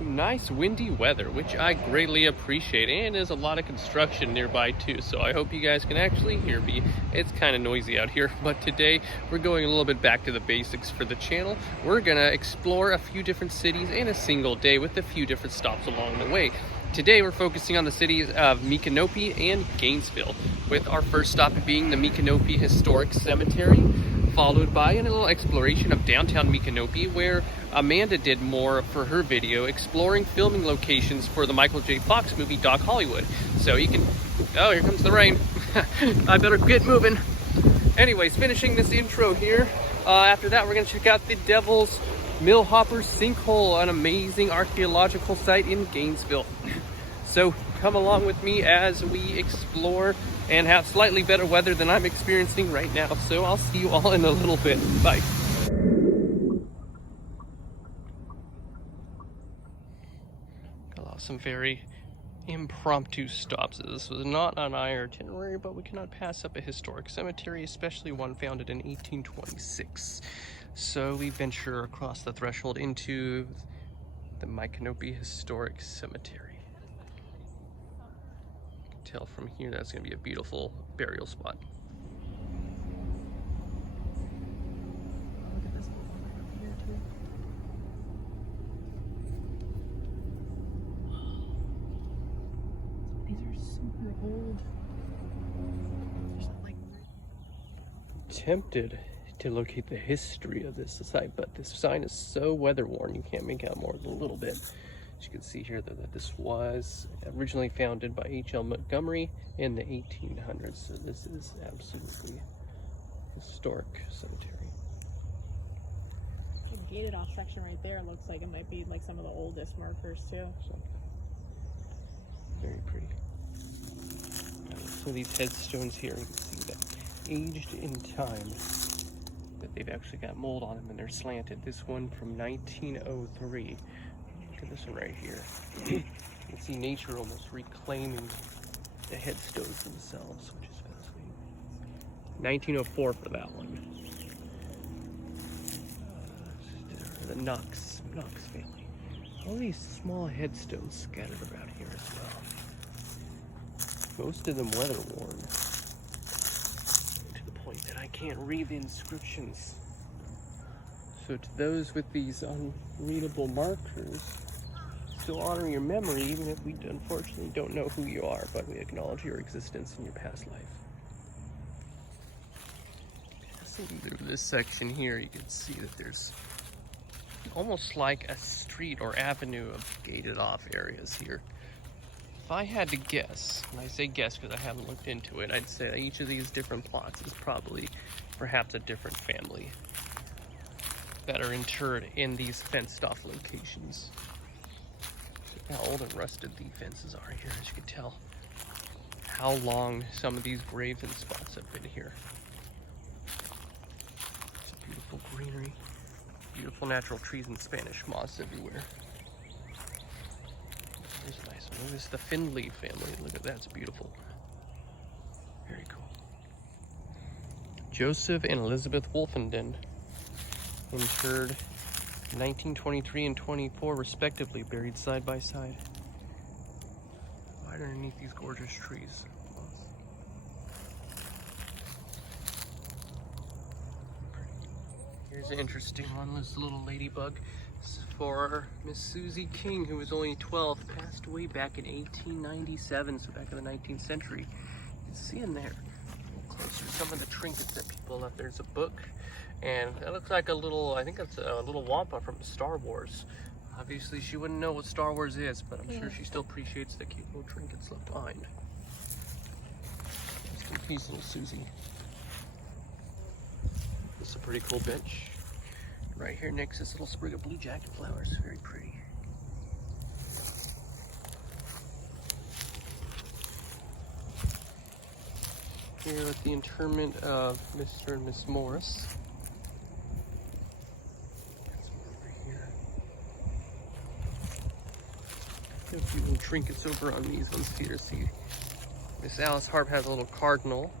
some nice windy weather, which I greatly appreciate, and there's a lot of construction nearby too, so I hope you guys can actually hear me. It's kind of noisy out here, but today we're going a little bit back to the basics for the channel. We're gonna explore a few different cities in a single day with a few different stops along the way. Today we're focusing on the cities of Micanopy and Gainesville, with our first stop being the Micanopy Historic Cemetery, followed by a little exploration of downtown Micanopy, where Amanda did more for her video, exploring filming locations for the Michael J. Fox movie Doc Hollywood. So you can, oh, here comes the rain. I better get moving. Anyways, finishing this intro here. After that, we're gonna check out the Devil's Millhopper Sinkhole, an amazing archaeological site in Gainesville. So come along with me as we explore and have slightly better weather than I'm experiencing right now. So I'll see you all in a little bit. Bye. Some very impromptu stops. This was not on our itinerary, but we cannot pass up a historic cemetery, especially one founded in 1826. So we venture across the threshold into the Micanopy Historic Cemetery. You can tell from here that's going to be a beautiful burial spot. Look at this little one right up here too. These are super old. There's not like tempted to locate the history of this site, but this sign is so weather worn you can't make out more than a little bit. As you can see here that this was originally founded by H.L. Montgomery in the 1800s, so this is absolutely historic cemetery. The gated off section right there looks like it might be like some of the oldest markers too. So, very pretty. So these headstones here, you can see that aged in time, that they've actually got mold on them and they're slanted. This one from 1903. Look at this one right here. You can see nature almost reclaiming the headstones themselves, which is fascinating. 1904 for that one. The Knox family. All these small headstones scattered around here as well. Most of them weather worn, to the point that I can't read the inscriptions. So to those with these unreadable markers, still honor your memory, even if we unfortunately don't know who you are, but we acknowledge your existence in your past life. Passing through this section here, you can see that there's almost like a street or avenue of gated off areas here. If I had to guess, and I say guess because I haven't looked into it, I'd say that each of these different plots is probably perhaps a different family that are interred in these fenced off locations. Look how old and rusted the fences are here, as you can tell how long some of these graves and spots have been here. It's a beautiful greenery, beautiful natural trees and Spanish moss everywhere. Here's a nice one. This is the Findlay family. Look at that, it's beautiful. Very cool. Joseph and Elizabeth Wolfenden, interred 1923 and 24 respectively, buried side by side. Right underneath these gorgeous trees. Here's an interesting one, this little ladybug. This is for Miss Susie King, who was only 12, passed away back in 1897, so back in the 19th century. You can see in there, a little closer, some of the trinkets that people left. There's a book, and that looks like a little, I think that's a little wampa from Star Wars. Obviously, she wouldn't know what Star Wars is, but I'm sure she still appreciates the cute little trinkets left behind. Rest in peace, little Susie. This is a pretty cool bench. Right here next to this little sprig of blue jacket flowers, very pretty. Here at the interment of Mr. and Miss Morris. A few little trinkets over on these ones here. See, Miss Alice Harp has a little cardinal,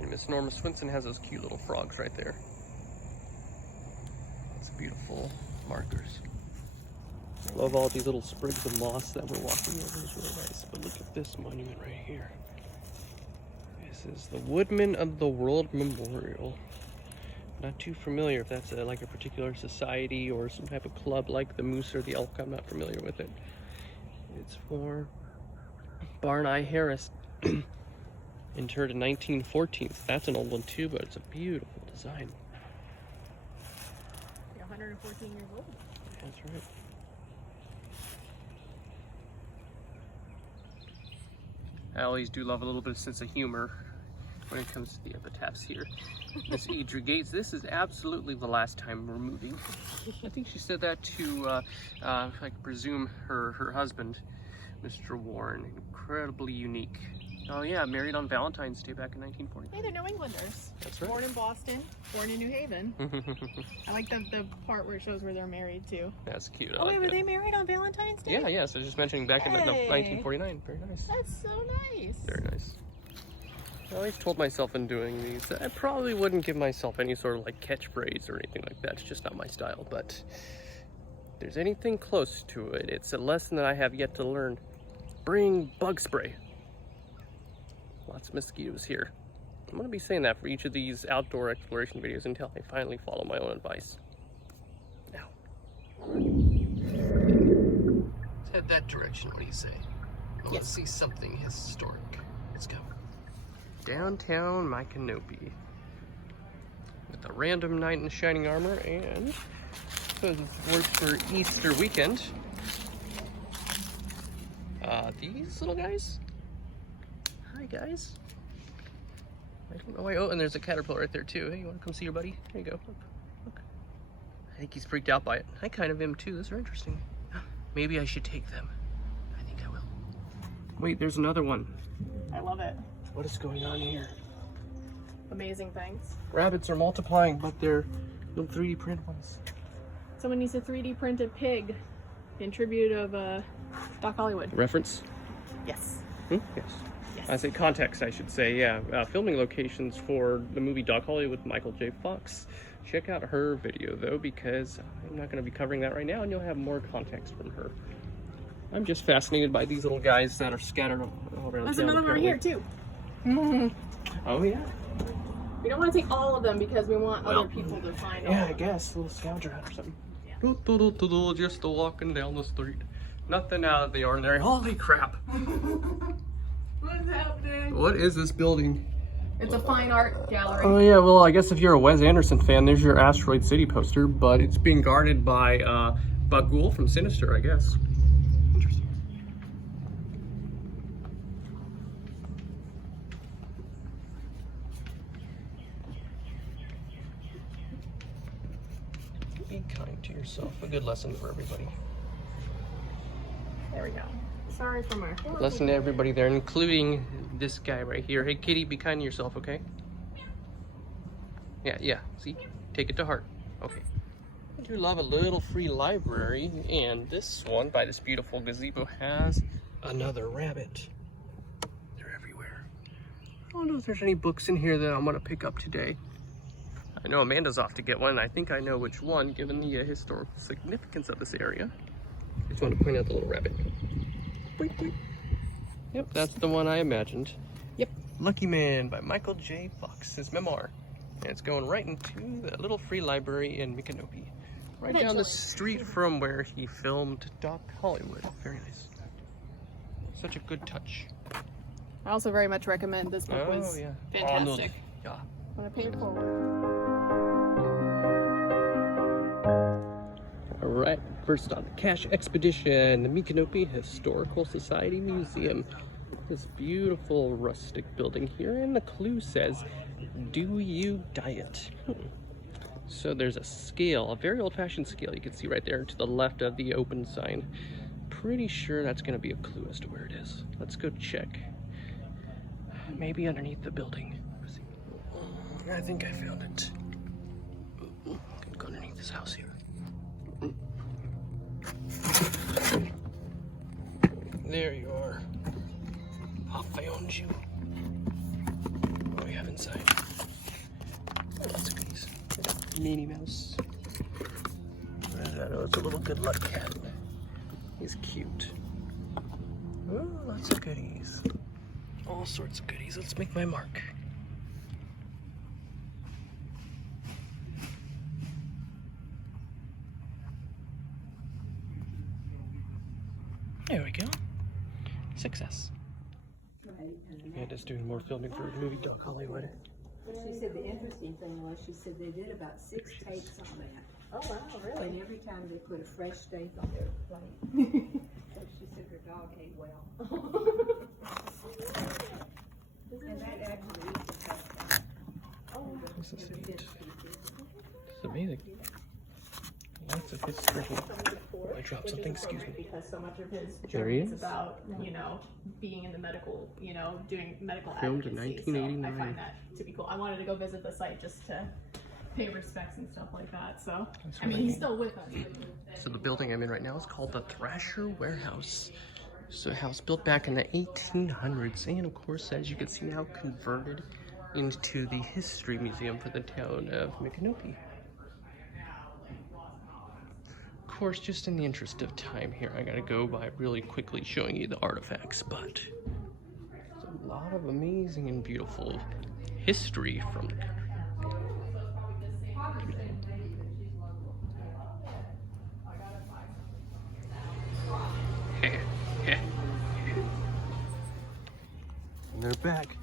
and Miss Norma Swinson has those cute little frogs right there. It's beautiful markers. Love all these little sprigs of moss that we're walking over. It's really nice. But look at this monument right here. This is the Woodmen of the World Memorial. Not too familiar if that's like a particular society or some type of club like the Moose or the Elk. I'm not familiar with it. It's for Barney Harris, interred in 1914. That's an old one too, but it's a beautiful design. You're 114 years old. That's right. I always do love a little bit of sense of humor when it comes to the epitaphs here. Miss Idra Gates, this is absolutely the last time we're moving. I think she said that to, I presume, her husband, Mr. Warren. Incredibly unique. Oh yeah, married on Valentine's Day back in 1940. Hey, they're New Englanders. That's right. Born in Boston, born in New Haven. I like the part where it shows where they're married too. That's cute. Oh, wait, were they married on Valentine's Day? Yeah, so just mentioning back in 1949. Very nice. That's so nice. Very nice. I always told myself in doing these that I probably wouldn't give myself any sort of like catchphrase or anything like that. It's just not my style. But if there's anything close to it, it's a lesson that I have yet to learn. Bring bug spray. Lots of mosquitoes here. I'm going to be saying that for each of these outdoor exploration videos until I finally follow my own advice. Now, let's head that direction. What do you say? Let's see something historic. Let's go. Downtown Micanopy. With a random knight in shining armor, and because it works for Easter weekend, these little guys. Hi guys. I don't know why. Oh, and there's a caterpillar right there too. Hey, you want to come see your buddy? There you go. Look. I think he's freaked out by it. I kind of am too. Those are interesting. Maybe I should take them. I think I will. Wait, there's another one. I love it. What is going on here? Amazing things. Rabbits are multiplying, but they're little 3D print ones. Someone needs a 3D printed pig in tribute of Doc Hollywood. Reference? Yes. Yes. Yes. I say context, I should say, yeah. Filming locations for the movie Doc Hollywood with Michael J. Fox. Check out her video, though, because I'm not going to be covering that right now, and you'll have more context from her. I'm just fascinated by these little guys that are scattered all around There's town. another one here, too. Oh, yeah? We don't want to take all of them because we want other people to find all Yeah, of I them. guess. A little scavenger hunt or something. Yeah. Just walking down the street. Nothing out of the ordinary. Holy crap! What's happening? What is this building? It's a fine art gallery. Oh yeah, well I guess if you're a Wes Anderson fan, there's your Asteroid City poster, but it's being guarded by Bagul from Sinister, I guess. Interesting. Be kind to yourself. A good lesson for everybody. There we go. Sorry for my Lesson to everybody there, including this guy right here. Hey kitty, be kind to yourself, okay? Yeah, see? Take it to heart. Okay. I do love a little free library, and this one by this beautiful gazebo has another rabbit. They're everywhere. I don't know if there's any books in here that I'm gonna pick up today. I know Amanda's off to get one, and I think I know which one, given the historical significance of this area. I just want to point out the little rabbit. Boink, boink. Yep, that's the one I imagined. Yep. Lucky Man by Michael J. Fox, his memoir. And it's going right into the little free library in Micanopy. Right down the street from where he filmed Doc Hollywood. Very nice. Such a good touch. I also very much recommend this book. Was fantastic. Yeah. Want to pay it forward. Alright, first on the cache expedition, the Micanopy Historical Society Museum. This beautiful rustic building here, and the clue says, "Do you diet?" So there's a scale, a very old-fashioned scale you can see right there to the left of the open sign. Pretty sure that's going to be a clue as to where it is. Let's go check. Maybe underneath the building. I think I found it. Can go underneath this house here. There you are. I found you. What do we have inside? Oh, lots of goodies. Minnie Mouse. What is that? Oh, it's a little good luck cat. He's cute. Oh, lots of goodies. All sorts of goodies. Let's make my mark. There we go. Success. Yeah, just doing more filming for movie Doc Hollywood. She said the interesting thing was, she said they did about 6 takes on that. Oh wow, really? And every time they put a fresh steak on their plate. So she said her dog ate well. And that actually is the best. Oh, This is neat. It's amazing. Lots of history. I dropped something, excuse me. Because so much of his There journey he is is. about, you know, being in the medical, you know, doing medical Filmed in advocacy. 1989. So I find that to be cool. I wanted to go visit the site just to pay respects and stuff like that. So, I mean, he's still with us. So the building I'm in right now is called the Thrasher Warehouse. So a house built back in the 1800s, and of course, as you can see now, converted into the history museum for the town of Micanopy. Of course, just in the interest of time here, I gotta go by really quickly showing you the artifacts, but there's a lot of amazing and beautiful history from the country. And they're back.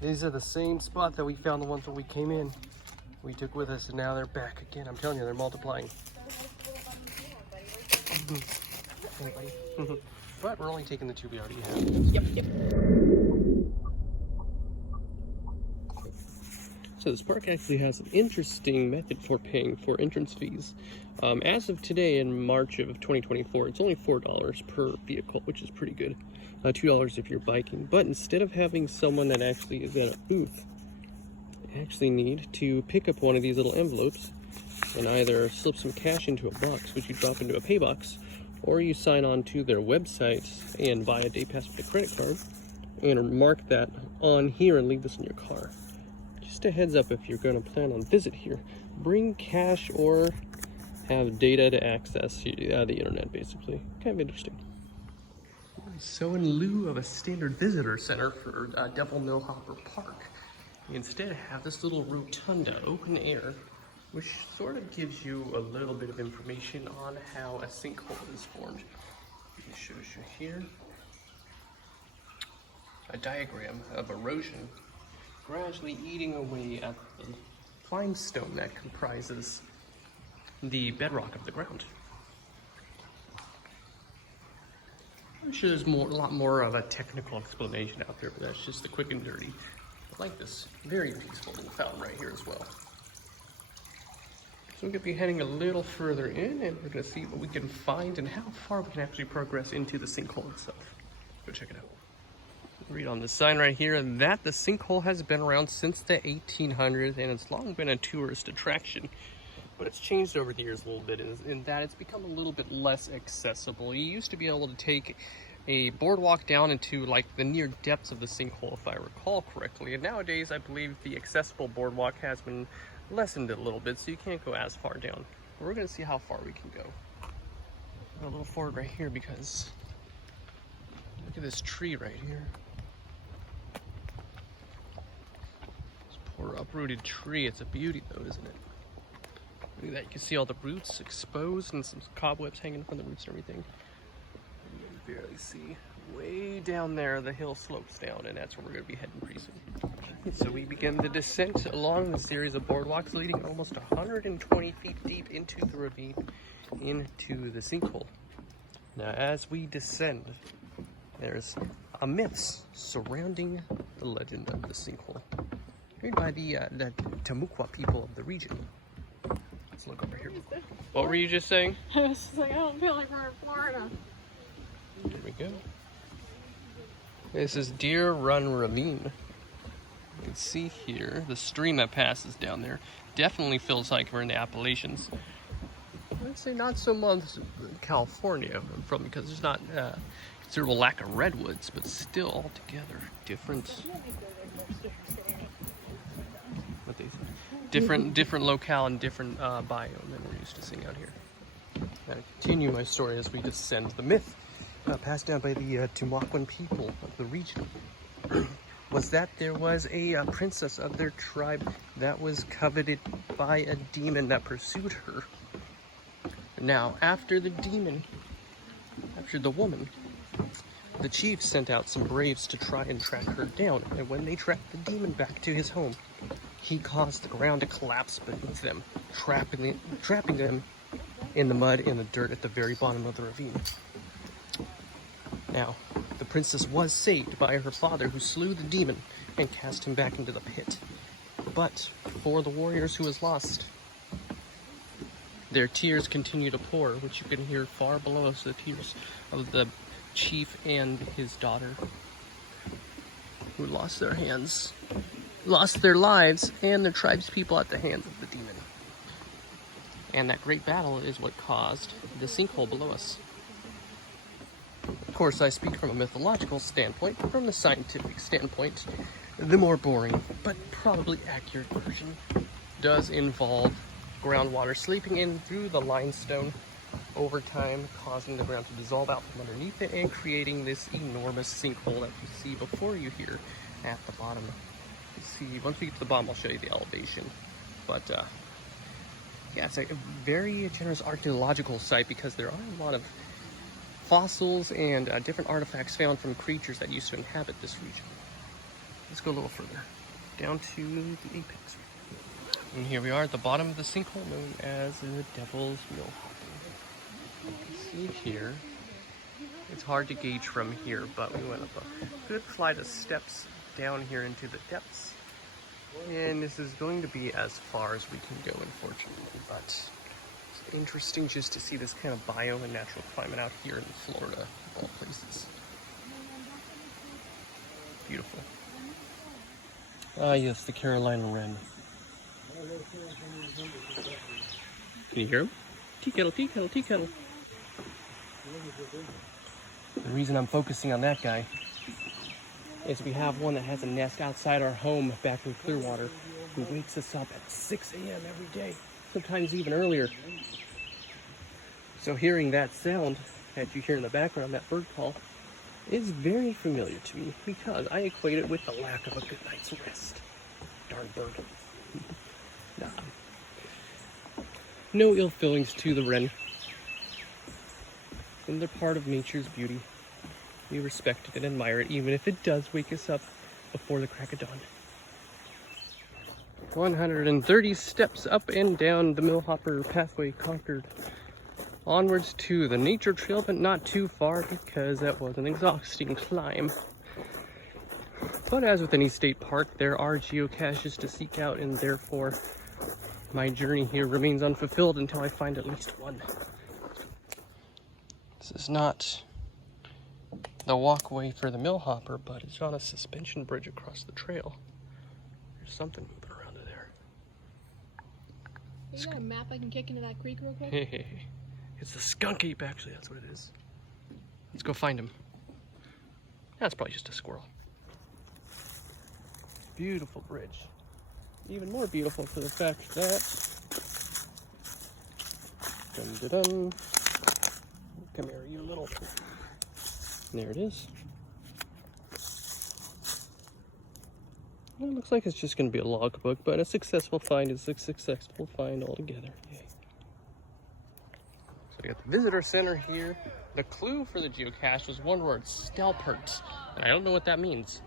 These are the same spot that we found the ones that we came in. We took with us, and now they're back again. I'm telling you, they're multiplying. But we're only taking the 2 we already have. Yep. So this park actually has an interesting method for paying for entrance fees. As of today, in March of 2024, it's only $4 per vehicle, which is pretty good. $2 if you're biking. But instead of having someone that actually is at a booth, you actually need to pick up one of these little envelopes and either slip some cash into a box, which you drop into a pay box, or you sign on to their website and buy a day pass with a credit card and mark that on here and leave this in your car. Just a heads up, if you're going to plan on visit here, bring cash or have data to access the internet, basically. Kind of interesting. So in lieu of a standard visitor center for Devil Millhopper Park, you instead have this little rotunda, open air, which sort of gives you a little bit of information on how a sinkhole is formed. It shows you here a diagram of erosion gradually eating away at the limestone that comprises the bedrock of the ground. I'm sure there's a lot more of a technical explanation out there, but that's just the quick and dirty. I like this very peaceful little fountain right here as well. So we're going to be heading a little further in, and we're going to see what we can find and how far we can actually progress into the sinkhole itself. Go check it out. Read on the sign right here that the sinkhole has been around since the 1800s, and it's long been a tourist attraction. But it's changed over the years a little bit in that it's become a little bit less accessible. You used to be able to take a boardwalk down into like the near depths of the sinkhole, if I recall correctly. And nowadays, I believe the accessible boardwalk has been lessened a little bit, so you can't go as far down. But we're gonna see how far we can go. A little forward right here because look at this tree right here. This poor uprooted tree. It's a beauty though, isn't it? Look at that, you can see all the roots exposed and some cobwebs hanging from the roots and everything. You can barely see. Way down there, the hill slopes down, and that's where we're going to be heading pretty soon. So we begin the descent along the series of boardwalks leading almost 120 feet deep into the ravine, into the sinkhole. Now, as we descend, there's a myths surrounding the legend of the sinkhole, made by the Tamukwa people of the region. Let's look over here. What were you just saying? I was just like, I don't feel like we're in Florida. Here we go. This is Deer Run Ravine. You can see here the stream that passes down there. Definitely feels like we're in the Appalachians. I'd say not so much California from because there's not considerable lack of redwoods, but still altogether different. What they say? Different locale and different biome than we're used to seeing out here. Now to continue my story as we descend, the myth passed down by the Tumaquan people of the region was that there was a princess of their tribe that was coveted by a demon that pursued her. Now, after the woman, the chief sent out some braves to try and track her down, and when they tracked the demon back to his home, he caused the ground to collapse beneath them, trapping them in the mud and the dirt at the very bottom of the ravine. Now, the princess was saved by her father, who slew the demon and cast him back into the pit. But for the warriors who was lost, their tears continue to pour, which you can hear far below us, the tears of the chief and his daughter, who lost their lives and their tribe's people at the hands of the demon. And that great battle is what caused the sinkhole below us. Of course, I speak from a mythological standpoint. From the scientific standpoint, the more boring, but probably accurate version does involve groundwater sleeping in through the limestone over time, causing the ground to dissolve out from underneath it and creating this enormous sinkhole that you see before you here at the bottom. You see, once we get to the bottom, I'll show you the elevation. But yeah, it's a very generous archaeological site because there are a lot of fossils and different artifacts found from creatures that used to inhabit this region. Let's go a little further, down to the apex. And here we are at the bottom of the sinkhole known as the Devil's Millhopper. You can see here, it's hard to gauge from here, but we went up a good flight of steps down here into the depths. And this is going to be as far as we can go, unfortunately, but it's interesting just to see this kind of biome and natural climate out here in Florida, of all places. Beautiful. Ah, yes, the Carolina wren. Can you hear him? Tea kettle, tea kettle, tea kettle. The reason I'm focusing on that guy is we have one that has a nest outside our home back in Clearwater who wakes us up at 6 a.m. every day, sometimes even earlier. So hearing that sound that you hear in the background, that bird call, is very familiar to me because I equate it with the lack of a good night's rest. Darn bird. Nah. No ill feelings to the wren. And they're part of nature's beauty. We respect it and admire it, even if it does wake us up before the crack of dawn. 130 steps up and down the Millhopper pathway conquered. Onwards to the nature trail, but not too far because that was an exhausting climb. But as with any state park, there are geocaches to seek out, and therefore my journey here remains unfulfilled until I find at least one. This is not the walkway for the Millhopper, but it's on a suspension bridge across the trail. There's something moving around there. You got a map I can kick into that creek real quick? Hey. It's the skunk ape, actually, that's what it is. Let's go find him. That's probably just a squirrel. Beautiful bridge. Even more beautiful for the fact that... Dum-da-dum. Come here, you little... There it is. Well, it looks like it's just going to be a logbook, but a successful find is a successful find altogether. Yay. So we got the visitor center here. The clue for the geocache was one word, Stelpert. And I don't know what that means,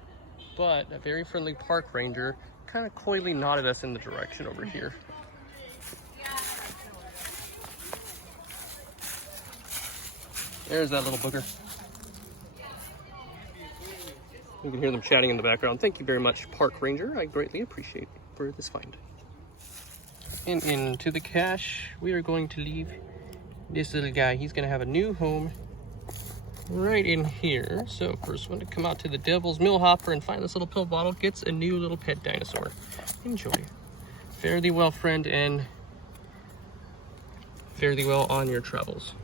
but a very friendly park ranger kind of coyly nodded us in the direction over here. There's that little booger. You can hear them chatting in the background. Thank you very much, park ranger. I greatly appreciate for this find. And into the cache, we are going to leave this little guy. He's gonna have a new home right in here. So first one to come out to the Devil's Millhopper and find this little pill bottle gets a new little pet dinosaur. Enjoy. Fare thee well, friend, and fare thee well on your travels.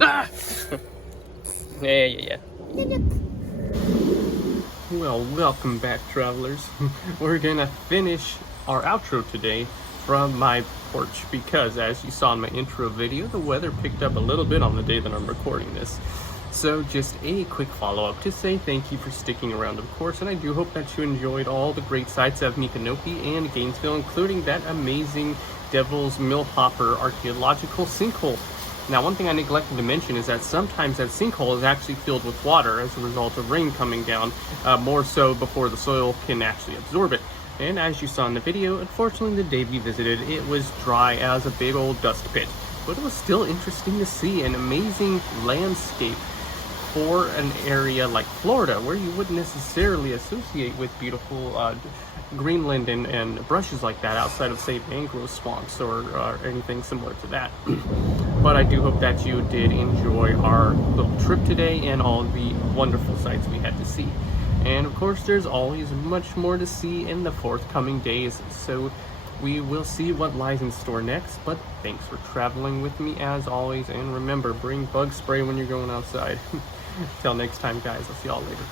Ah! Yeah. Well, welcome back, travelers. We're gonna finish our outro today from my porch because, as you saw in my intro video, the weather picked up a little bit on the day that I'm recording this. So just a quick follow-up to say thank you for sticking around, of course, and I do hope that you enjoyed all the great sights of Micanopy and Gainesville, including that amazing Devil's Millhopper archaeological sinkhole. Now, one thing I neglected to mention is that sometimes that sinkhole is actually filled with water as a result of rain coming down, more so before the soil can actually absorb it. And as you saw in the video, unfortunately the day we visited, it was dry as a big old dust pit. But it was still interesting to see an amazing landscape for an area like Florida, where you wouldn't necessarily associate with beautiful Greenland and brushes like that outside of, say, mangrove swamps or anything similar to that. But I do hope that you did enjoy our little trip today and all the wonderful sights we had to see. And of course, there's always much more to see in the forthcoming days, so we will see what lies in store next. But thanks for traveling with me as always, and remember, bring bug spray when you're going outside. Till next time, guys, I'll see y'all later.